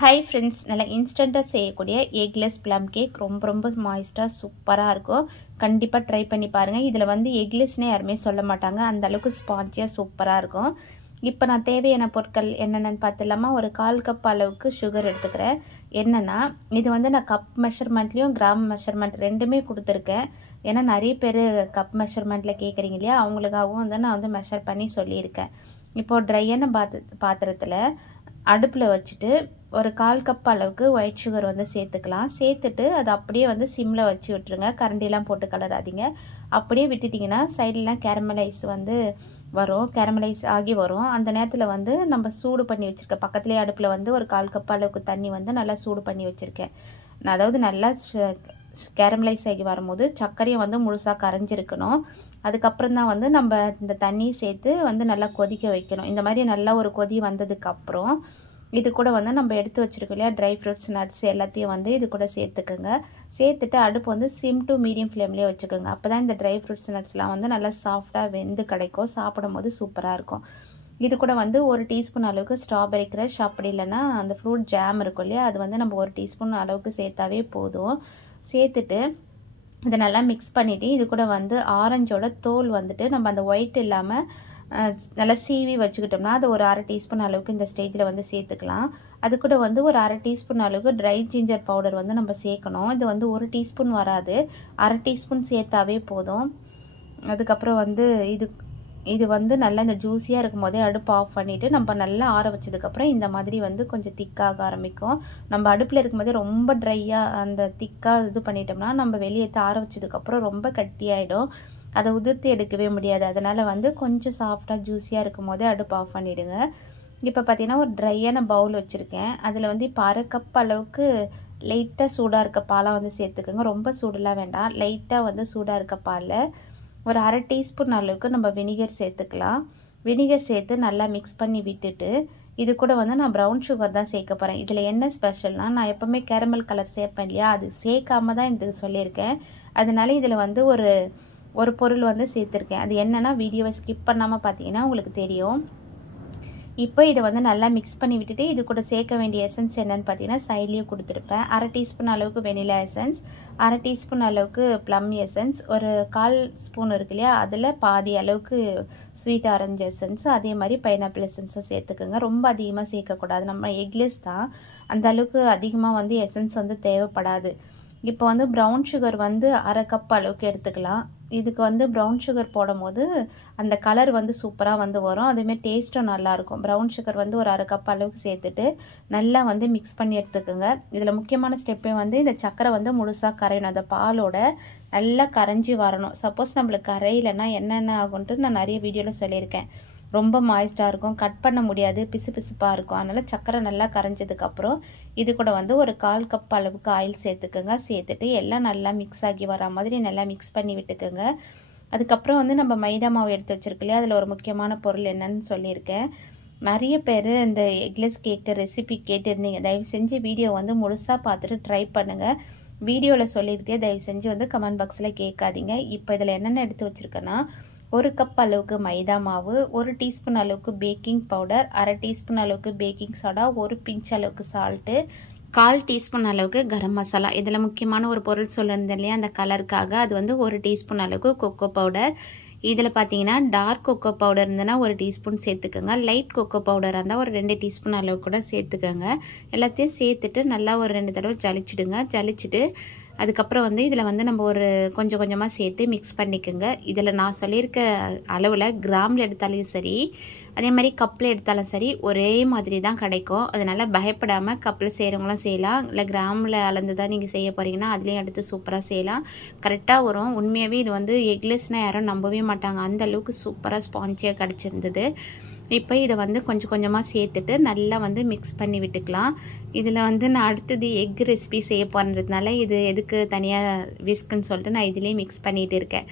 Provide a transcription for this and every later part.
Hi friends, நல்ல இன்ஸ்டன்ட்டா செய்யக்கூடிய eggless plum cake ரொம்ப மாய்ஸ்டா சூப்பரா இருக்கும். கண்டிப்பா ட்ரை பண்ணி பாருங்க. இதுல வந்து எக்லெஸ்னே யாருமே சொல்ல மாட்டாங்க. அந்த அளவுக்கு ஸ்பாஞ்சியா சூப்பரா இருக்கும். இப்போ நான் தேவையான பொருட்கள் என்னென்னு பார்த்தலாமா. ஒரு 1/4 கப் அளவுக்கு சுகர் எடுத்துக்கிறேன். என்னன்னா இது வந்து நான் கப் மெஷர்மெண்ட்லயும் கிராம் மெஷர்மெண்ட் ரெண்டுமே கொடுத்துருக்கேன். ஏன்னா நிறைய பேர் கப் மெஷர்மெண்ட்ல கேட்குறீங்க இல்லையா, அவங்களுக்காகவும் வந்து நான் வந்து மெஷர் பண்ணி சொல்லியிருக்கேன். இப்போ ட்ரையான பாத்திரத்தில் அடுப்பில் வச்சுட்டு ஒரு 1/4 கப் அளவுக்கு ஒயிட் சுகர் வந்து சேர்த்துக்கலாம். சேர்த்துட்டு அது அப்படியே வந்து சிம்மில் வச்சு விட்டுருங்க. கரண்டிலாம் போட்டு கலராதிங்க. அப்படியே விட்டுட்டிங்கன்னா சைட்லாம் கேரமலைஸ் வந்து வரும், கேரமலைஸ் ஆகி வரும். அந்த நேரத்தில் வந்து நம்ம சூடு பண்ணி வச்சுருக்கேன். பக்கத்துலேயே அடுப்பில் வந்து ஒரு 1/4 கப் அளவுக்கு தண்ணி வந்து நல்லா சூடு பண்ணி வச்சுருக்கேன். அதாவது நல்லா கேரமலைஸ் ஆகி வரும்போது சர்க்கரையை வந்து முழுசாக கரைஞ்சிருக்கணும். அதுக்கப்புறம் தான் வந்து நம்ம இந்த தண்ணி சேர்த்து வந்து நல்லா கொதிக்க வைக்கணும். இந்த மாதிரி நல்லா ஒரு கொதி வந்ததுக்கப்புறம் இது கூட வந்து நம்ம எடுத்து வச்சுருக்கோம் இல்லையா, ட்ரை ஃப்ரூட்ஸ் நட்ஸ் எல்லாத்தையும் வந்து இது கூட சேர்த்துக்குங்க. சேர்த்துட்டு அடுப்பு வந்து சிம் டு மீடியம் ஃப்ளேம்லேயே வச்சுக்கோங்க. அப்போ தான் இந்த ட்ரை ஃப்ரூட்ஸ் நட்ஸ்லாம் வந்து நல்லா சாஃப்டாக வெந்து கிடைக்கும். சாப்பிடும் போது சூப்பராக இருக்கும். இது கூட வந்து 1 டீஸ்பூன் அளவுக்கு ஸ்ட்ராபெரி க்ரஷ், அப்படி இல்லைன்னா அந்த ஃப்ரூட் ஜாம் இருக்கும் இல்லையா, அது வந்து நம்ம 1 டீஸ்பூன் அளவுக்கு சேர்த்தாவே போதும். சேர்த்துட்டு இதை நல்லா மிக்ஸ் பண்ணிவிட்டு இது கூட வந்து ஆரஞ்சோட தோல் வந்துட்டு நம்ம அந்த ஒயிட் இல்லாமல் நல்லா சீவி வச்சுக்கிட்டோம்னா அது ஒரு 1/2 டீஸ்பூன் அளவுக்கு இந்த ஸ்டேஜில் வந்து சேர்த்துக்கலாம். அது கூட வந்து ஒரு 1/2 டீஸ்பூன் அளவுக்கு ட்ரை ஜிஞ்சர் பவுடர் வந்து நம்ம சேர்க்கணும். இது வந்து 1 டீஸ்பூன் வராது, 1/2 டீஸ்பூன் சேர்த்தாவே போதும். அதுக்கப்புறம் வந்து இது வந்து நல்லா இந்த ஜூஸியாக இருக்கும் போதே அடுப்பு ஆஃப் பண்ணிவிட்டு நம்ம நல்லா ஆற வச்சதுக்கப்புறம் இந்த மாதிரி வந்து கொஞ்சம் திக்காக ஆரம்பிக்கும். நம்ம அடுப்பில் இருக்கும்போதே ரொம்ப ட்ரையாக அந்த திக்காக இது பண்ணிட்டோம்னா நம்ம வெளியே ஆற வச்சதுக்கப்புறம் ரொம்ப கட்டியாயிடும். அதை உதிர்த்து எடுக்கவே முடியாது. அதனால் வந்து கொஞ்சம் சாஃப்டாக ஜூஸியாக இருக்கும் போதே அடுப்பு ஆஃப் பண்ணிவிடுங்க. இப்போ பார்த்தீங்கன்னா ஒரு ட்ரையான பவுல் வச்சுருக்கேன். அதில் வந்து இப்போ 1/2 கப் அளவுக்கு லைட்டாக சூடாக இருக்க பாலாக வந்து சேர்த்துக்கோங்க. ரொம்ப சூடெல்லாம் வேண்டாம், லைட்டாக வந்து சூடாக இருக்க பாலில் ஒரு 1/2 டீஸ்பூன் அளவுக்கு நம்ம வினிகர் சேர்த்துக்கலாம். வினிகர் சேர்த்து நல்லா மிக்ஸ் பண்ணி விட்டுட்டு இது கூட வந்து நான் ப்ரௌன் சுகர் தான் சேர்க்க போகிறேன். இதில் என்ன ஸ்பெஷல்னால், நான் எப்போவுமே கேரமல் கலர் சேர்ப்பேன் இல்லையா, அது சேர்க்காம தான் இதுக்கு சொல்லியிருக்கேன். அதனால இதில் வந்து ஒரு பொருள் வந்து சேர்த்துருக்கேன். அது என்னென்னா வீடியோவை ஸ்கிப் பண்ணாமல் பார்த்தீங்கன்னா உங்களுக்கு தெரியும். இப்போ இதை வந்து நல்லா மிக்ஸ் பண்ணி விட்டுட்டு இது கூட சேர்க்க வேண்டிய எசன்ஸ் என்னன்னு பார்த்தீங்கன்னா சைட்லேயே கொடுத்துருப்பேன். 1/2 டீஸ்பூன் அளவுக்கு வெனிலா எசன்ஸ், 1/2 டீஸ்பூன் அளவுக்கு ப்ளம் எசன்ஸ், ஒரு 1/4 ஸ்பூன் இருக்கு இல்லையா, அதில் பாதி அளவுக்கு ஸ்வீட் ஆரஞ்சு எசன்ஸ், அதே மாதிரி பைனாப்பிள் எசன்ஸும் சேர்த்துக்குங்க. ரொம்ப அதிகமாக சேர்க்கக்கூடாது, நம்ம எக்லெஸ் தான், அந்த அளவுக்கு அதிகமாக வந்து எசன்ஸ் வந்து தேவைப்படாது. இப்போ வந்து ப்ரௌன் சுகர் வந்து 1/2 கப் அளவுக்கு எடுத்துக்கலாம். இதுக்கு வந்து ப்ரௌன் சுகர் போடும் போது அந்த கலர் வந்து சூப்பராக வந்து வரும். அதேமாதிரி டேஸ்ட்டும் நல்லாயிருக்கும். ப்ரௌன் சுகர் வந்து ஒரு 1/2 கப் அளவுக்கு சேர்த்துட்டு நல்லா வந்து மிக்ஸ் பண்ணி எடுத்துக்கோங்க. இதில் முக்கியமான ஸ்டெப்பே வந்து இந்த சக்கரை வந்து முழுசாக கரையணும். அந்த பாலோட நல்லா கரைஞ்சி வரணும். சப்போஸ் நம்மளுக்கு கரையிலன்னா என்னென்ன ஆகுன்ட்டு நான் நிறைய வீடியோவில் சொல்லியிருக்கேன். ரொம்ப மாய்ஸ்டாக இருக்கும், கட் பண்ண முடியாது, பிசுப்பாக இருக்கும். அதனால் சக்கரை நல்லா கரைஞ்சதுக்கப்புறம் இது கூட வந்து ஒரு 1/4 கப் அளவுக்கு ஆயில் சேர்த்துக்கோங்க. சேர்த்துட்டு எல்லாம் நல்லா மிக்ஸ் ஆகி வர மாதிரி நல்லா மிக்ஸ் பண்ணி விட்டுக்கோங்க. அதுக்கப்புறம் வந்து நம்ம மைதா மாவு எடுத்து வச்சுருக்கு இல்லையா, அதில் ஒரு முக்கியமான பொருள் என்னன்னு சொல்லியிருக்கேன். நிறைய பேர் இந்த எக்லெஸ் கேக்கு ரெசிபி கேட்டிருந்தீங்க. தயவு செஞ்சு வீடியோ வந்து முழுசாக பார்த்துட்டு ட்ரை பண்ணுங்கள். வீடியோவில் சொல்லியிருக்கே தயவு செஞ்சு வந்து கமெண்ட் பாக்ஸில் கேட்காதீங்க. இப்போ இதில் என்னென்ன எடுத்து வச்சுருக்கேன்னா 1 கப் அளவுக்கு மைதா மாவு, 1 டீஸ்பூன் அளவுக்கு பேக்கிங் பவுடர், 1/2 டீஸ்பூன் அளவுக்கு பேக்கிங் சோடா, 1 பிஞ்ச் அளவுக்கு சால்ட்டு, 1/4 டீஸ்பூன் அளவுக்கு கரம் மசாலா. இதில் முக்கியமான ஒரு பொருள் சொல்லியிருந்தேன் இல்லையா அந்த கலருக்காக, அது வந்து 1 டீஸ்பூன் அளவுக்கு கொக்கோ பவுடர். இதில் பார்த்தீங்கன்னா டார்க் கொக்கோ பவுடர் இருந்ததுன்னா 1 டீஸ்பூன் சேர்த்துக்கோங்க. லைட் கொக்கோ பவுடராக இருந்தால் ஒரு 2 டீஸ்பூன் அளவு கூட சேர்த்துக்கோங்க. எல்லாத்தையும் சேர்த்துட்டு நல்லா ஒரு 2 தடவை ஜலிச்சிடுங்க. ஜலிச்சுட்டு அதுக்கப்புறம் வந்து இதில் வந்து நம்ம ஒரு கொஞ்சம் கொஞ்சமாக சேர்த்து மிக்ஸ் பண்ணிக்கோங்க. இதில் நான் சொல்லியிருக்க அளவில் கிராமில் எடுத்தாலும் சரி, அதே மாதிரி கப்பில் எடுத்தாலும் சரி ஒரே மாதிரி தான் கிடைக்கும். அதனால் பயப்படாமல் கப்பில் செய்கிறவங்களும் செய்யலாம், இல்லை கிராமில் அளந்து தான் நீங்கள் செய்ய போகிறீங்கன்னா அதுலேயும் எடுத்து சூப்பராக செய்யலாம். கரெக்டாக வரும். உண்மையாகவே இது வந்து எக்லெஸ்னால் யாரும் நம்பவே மாட்டாங்க, அந்த அளவுக்கு சூப்பராக ஸ்பான்ச்சியாக கிடச்சிருந்தது. இப்போ இதை வந்து கொஞ்சம் கொஞ்சமாக சேர்த்துட்டு நல்லா வந்து மிக்ஸ் பண்ணி விட்டுக்கலாம். இதில் வந்து நான் அடுத்தது எக் ரெசிபி செய்ய போகிறதுனால இது எதுக்கு தனியாக விஸ்க்குன்னு சொல்லிட்டு நான் இதிலே மிக்ஸ் பண்ணிகிட்டு இருக்கேன்.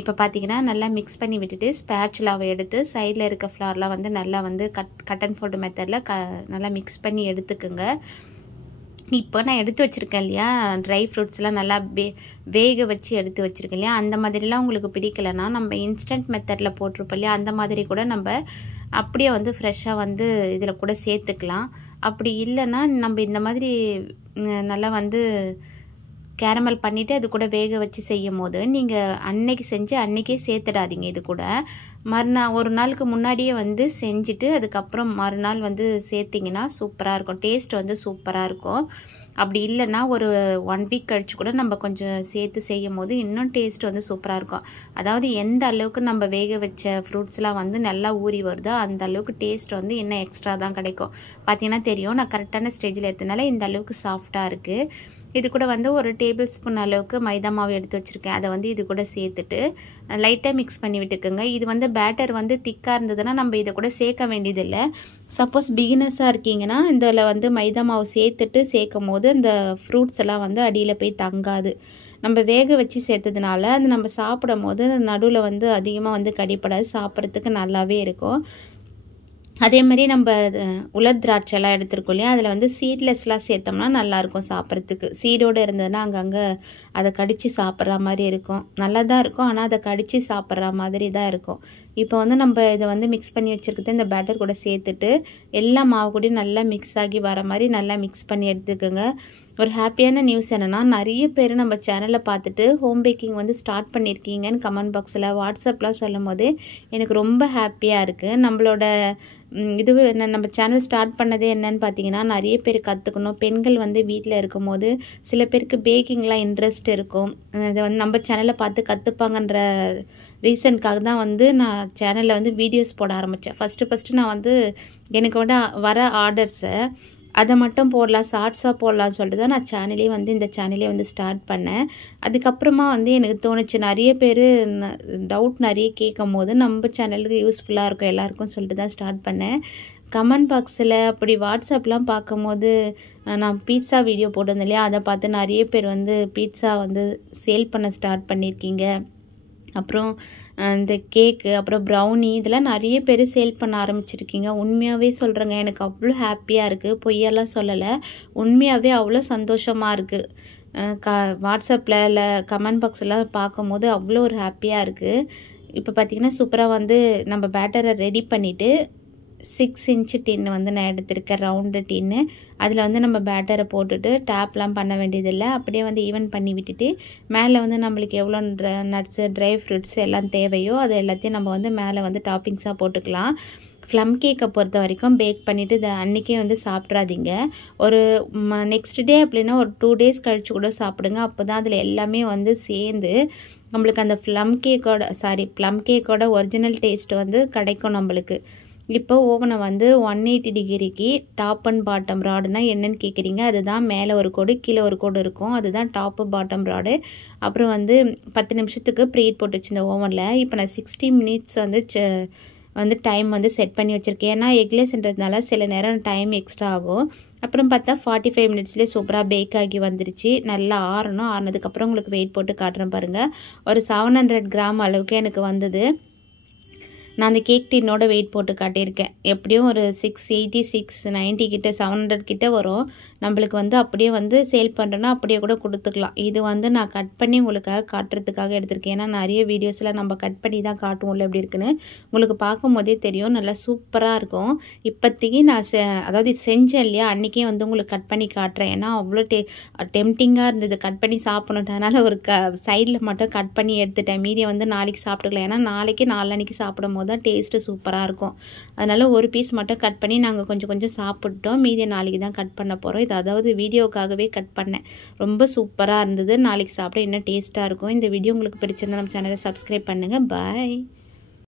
இப்போ பார்த்தீங்கன்னா நல்லா மிக்ஸ் பண்ணி விட்டுட்டு ஸ்பேச்சுலாவை எடுத்து சைடில் இருக்க ஃப்ளார்லாம் வந்து நல்லா வந்து கட் அண்ட் ஃபோல்டு மெத்தடில் நல்லா மிக்ஸ் பண்ணி எடுத்துக்குங்க. இப்போ நான் எடுத்து வச்சுருக்கேன் இல்லையா, ட்ரை ஃப்ரூட்ஸ்லாம் நல்லா வேக வச்சு எடுத்து வச்சுருக்கேன் இல்லையா, அந்த மாதிரிலாம் உங்களுக்கு பிடிக்கலைன்னா நம்ம இன்ஸ்டன்ட் மெத்தடில் போட்டிருப்போம் இல்லையா, அந்த மாதிரி கூட நம்ம அப்படியே வந்து ஃப்ரெஷ்ஷாக வந்து இதில் கூட சேர்த்துக்கலாம். அப்படி இல்லைன்னா நம்ம இந்த மாதிரி நல்லா வந்து கேரமல் பண்ணிவிட்டு அது கூட வேக வச்சு செய்யும் போது நீங்கள் அன்னைக்கு செஞ்சு அன்றைக்கே சேர்த்துடாதீங்க. இது கூட ஒரு நாளுக்கு முன்னாடியே வந்து செஞ்சுட்டு அதுக்கப்புறம் மறுநாள் வந்து சேர்த்திங்கன்னா சூப்பராக இருக்கும், டேஸ்ட் வந்து சூப்பராக இருக்கும். அப்படி இல்லைன்னா ஒரு 1 வீக் கழிச்சு கூட நம்ம கொஞ்சம் சேர்த்து செய்யும் போது இன்னும் டேஸ்ட் வந்து சூப்பராக இருக்கும். அதாவது எந்த அளவுக்கு நம்ம வேக வச்ச ஃப்ரூட்ஸ்லாம் வந்து நல்லா ஊறி வருதோ அந்த அளவுக்கு டேஸ்ட் வந்து இன்னும் எக்ஸ்ட்ரா தான் கிடைக்கும். பார்த்தீங்கன்னா தெரியும், நான் கரெக்டான ஸ்டேஜில் எடுத்தனால இந்த அளவுக்கு சாஃப்டாக இருக்குது. இது கூட வந்து ஒரு டேபிள் ஸ்பூன் அளவுக்கு மைதா மாவு எடுத்து வச்சுருக்கேன். அதை வந்து இது கூட சேர்த்துட்டு லைட்டாக மிக்ஸ் பண்ணி விட்டுக்குங்க. இது வந்து பேட்டர் வந்து திக்காக இருந்ததுன்னா நம்ம இதை கூட சேர்க்க வேண்டியதில்லை. சப்போஸ் பிகினர்ஸாக இருக்கீங்கன்னா இதில் வந்து மைதா மாவு சேர்க்கும் போது அந்த ஃப்ரூட்ஸ் எல்லாம் வந்து அடியில் போய் தங்காது. நம்ம வேக வச்சு சேர்த்ததுனால அது நம்ம சாப்பிடும் போது நடுவில் வந்து அதிகமாக வந்து கடிப்படாது, சாப்பிட்றதுக்கு நல்லாவே இருக்கும். அதே மாதிரி நம்ம உலர் திராட்சைலாம் எடுத்துருக்கோம் இல்லையா, அதில் வந்து சீட்லெஸ்லாம் சேர்த்தோம்னா நல்லாயிருக்கும் சாப்பிட்றதுக்கு. சீடோடு இருந்ததுன்னா அங்கங்கே அதை கடித்து சாப்பிட்ற மாதிரி இருக்கும், நல்லா தான் இருக்கும், ஆனால் அதை கடித்து சாப்பிட்ற மாதிரி தான் இருக்கும். இப்போ வந்து நம்ம இதை வந்து மிக்ஸ் பண்ணி வச்சுருக்கிறது இந்த பேட்டர் கூட சேர்த்துட்டு எல்லா மாவு கூடயும் நல்லா மிக்ஸ் ஆகி வர மாதிரி நல்லா மிக்ஸ் பண்ணி எடுத்துக்கோங்க. ஒரு ஹாப்பியான நியூஸ் என்னென்னா, நிறைய பேர் நம்ம சேனலில் பார்த்துட்டு ஹோம் பேக்கிங் வந்து ஸ்டார்ட் பண்ணியிருக்கீங்கன்னு கமெண்ட் பாக்ஸில் வாட்ஸ்அப்லாம் சொல்லும் போது எனக்கு ரொம்ப ஹாப்பியாக இருக்குது. நம்மளோட நம்ம சேனல் ஸ்டார்ட் பண்ணதே என்னன்னு பார்த்தீங்கன்னா, நிறைய பேர் கற்றுக்கணும். பெண்கள் வந்து வீட்டில் இருக்கும் போது சில பேருக்கு பேக்கிங்லாம் இன்ட்ரெஸ்ட் இருக்கும், இதை வந்து நம்ம சேனலை பார்த்து கற்றுப்பாங்கன்ற ரீசனுக்காக தான் வந்து நான் சேனலில் வந்து வீடியோஸ் போட ஆரம்பித்தேன். ஃபஸ்ட்டு நான் வந்து எனக்கு வந்து வர ஆர்டர்ஸை அதை மட்டும் போடலாம், ஷார்ட்ஸாக போடலான்னு சொல்லிட்டு தான் நான் இந்த சேனலே வந்து ஸ்டார்ட் பண்ணேன். அதுக்கப்புறமா வந்து எனக்கு தோணுச்சு, நிறைய பேர் டவுட் நிறைய கேட்கும் போது நம்ம சேனலுக்கு யூஸ்ஃபுல்லாக இருக்கும் எல்லாருக்கும் சொல்லிட்டு தான் ஸ்டார்ட் பண்ணேன். கமெண்ட் பாக்ஸில் அப்படி வாட்ஸ்அப்லாம் பார்க்கும்போது நான் பீட்சா வீடியோ போட்டிருந்தேன் இல்லையா, அதை பார்த்து நிறைய பேர் வந்து பீட்சா வந்து சேல் பண்ண ஸ்டார்ட் பண்ணியிருக்கீங்க. அப்புறம் இந்த கேக்கு, அப்புறம் ப்ரௌனி, இதெல்லாம் நிறைய பேர் சேல் பண்ண ஆரம்பிச்சிருக்கீங்க. உண்மையாகவே சொல்கிறேங்க, எனக்கு அவ்வளோ ஹாப்பியாக இருக்குது, பொய்யெல்லாம் சொல்லலை, உண்மையாகவே அவ்வளோ சந்தோஷமாக இருக்குது. வாட்ஸ்அப்பில் இல்லை கமெண்ட் பாக்ஸ்லாம் பார்க்கும்போது அவ்வளோ ஒரு ஹாப்பியாக இருக்குது. இப்போ பார்த்திங்கன்னா சூப்பராக வந்து நம்ம பேட்டரை ரெடி பண்ணிவிட்டு 6 இன்ச்சு டின்னு வந்து நான் எடுத்திருக்கேன், ரவுண்டு டின்னு. அதில் வந்து நம்ம பேட்டரை போட்டுட்டு டேப்லாம் பண்ண வேண்டியதில்லை, அப்படியே வந்து ஈவன் பண்ணி விட்டுட்டு மேலே வந்து நம்மளுக்கு எவ்வளோ நட்ஸு ட்ரை ஃப்ரூட்ஸ் எல்லாம் தேவையோ அது எல்லாத்தையும் நம்ம வந்து மேலே வந்து டாப்பிங்ஸாக போட்டுக்கலாம். ப்ளம் கேக்கை பொறுத்த வரைக்கும் பேக் பண்ணிவிட்டு இதை அன்றைக்கே வந்து சாப்பிட்றாதீங்க. ஒரு நெக்ஸ்ட் டே அப்படின்னா ஒரு 2 டேஸ் கழித்து கூட சாப்பிடுங்க. அப்போ தான் அதில் எல்லாமே வந்து சேர்ந்து நம்மளுக்கு அந்த ப்ளம் கேக்கோட ஒரிஜினல் டேஸ்ட் வந்து கிடைக்கும் நம்மளுக்கு. இப்போ ஓவனை வந்து 180 டிகிரிக்கு டாப் அண்ட் பாட்டம் ராடுனா என்னென்னு கேட்குறீங்க, அதுதான் மேலே ஒரு கோடு கீழே ஒரு கோடு இருக்கும், அதுதான் டாப்பு பாட்டம் ராடு. அப்புறம் வந்து 10 நிமிஷத்துக்கு ப்ரீட் போட்டு வச்சுருந்த ஓவனில் இப்போ நான் 60 மினிட்ஸ் வந்து டைம் வந்து செட் பண்ணி வச்சுருக்கேன். ஏன்னா எக்லெஸ்ன்றதுனால சில நேரம் டைம் எக்ஸ்ட்ரா ஆகும். அப்புறம் பார்த்தா 45 மினிட்ஸ்லேயே சூப்பராக பேக் ஆகி வந்துருச்சு. நல்லா ஆறுனதுக்கப்புறம் உங்களுக்கு வெயிட் போட்டு காட்டுறேன் பாருங்கள். ஒரு 700 கிராம் அளவுக்கு எனக்கு வந்தது. நான் அந்த கேக் டின்னோட வெயிட் போட்டு காட்டியிருக்கேன். எப்படியும் ஒரு 680 690 கிட்ட 700 கிட்ட வரும். நம்மளுக்கு வந்து அப்படியே வந்து சேல் பண்ணுறோன்னா அப்படியே கூட கொடுத்துக்கலாம். இது வந்து நான் கட் பண்ணி உங்களுக்காக காட்டுறதுக்காக எடுத்திருக்கேன். ஏன்னா நிறைய வீடியோஸில் நம்ம கட் பண்ணி தான் காட்டுவோம்ல எப்படி இருக்குன்னு. உங்களுக்கு பார்க்கும் போதே தெரியும், நல்லா சூப்பராக இருக்கும். இப்போதைக்கு நான் அதாவது செஞ்சேன் இல்லையா, அன்றைக்கே வந்து உங்களுக்கு கட் பண்ணி காட்டுறேன். ஏன்னா அவ்வளோ டெம்டிங்காக இருந்தது கட் பண்ணி சாப்பிடணுன்றதுனால ஒரு சைடில் மட்டும் கட் பண்ணி எடுத்துட்டேன். மீதியை வந்து நாளைக்கு சாப்பிட்டுக்கலாம். ஏன்னா நாளன்னைக்கு சாப்பிடும் தான் டேஸ்ட்டு சூப்பராக இருக்கும். அதனால் ஒரு பீஸ் மட்டும் கட் பண்ணி நாங்கள் கொஞ்சம் சாப்பிட்டோம். மீதியை நாளைக்கு தான் கட் பண்ண போகிறோம். இது அதாவது வீடியோக்காகவே கட் பண்ணேன். ரொம்ப சூப்பராக இருந்தது. நாளைக்கு சாப்பிட இன்னும் டேஸ்ட்டாக இருக்கும். இந்த வீடியோ உங்களுக்கு பிடிச்சிருந்தா நம்ம சேனலை சப்ஸ்கிரைப் பண்ணுங்கள். பாய்.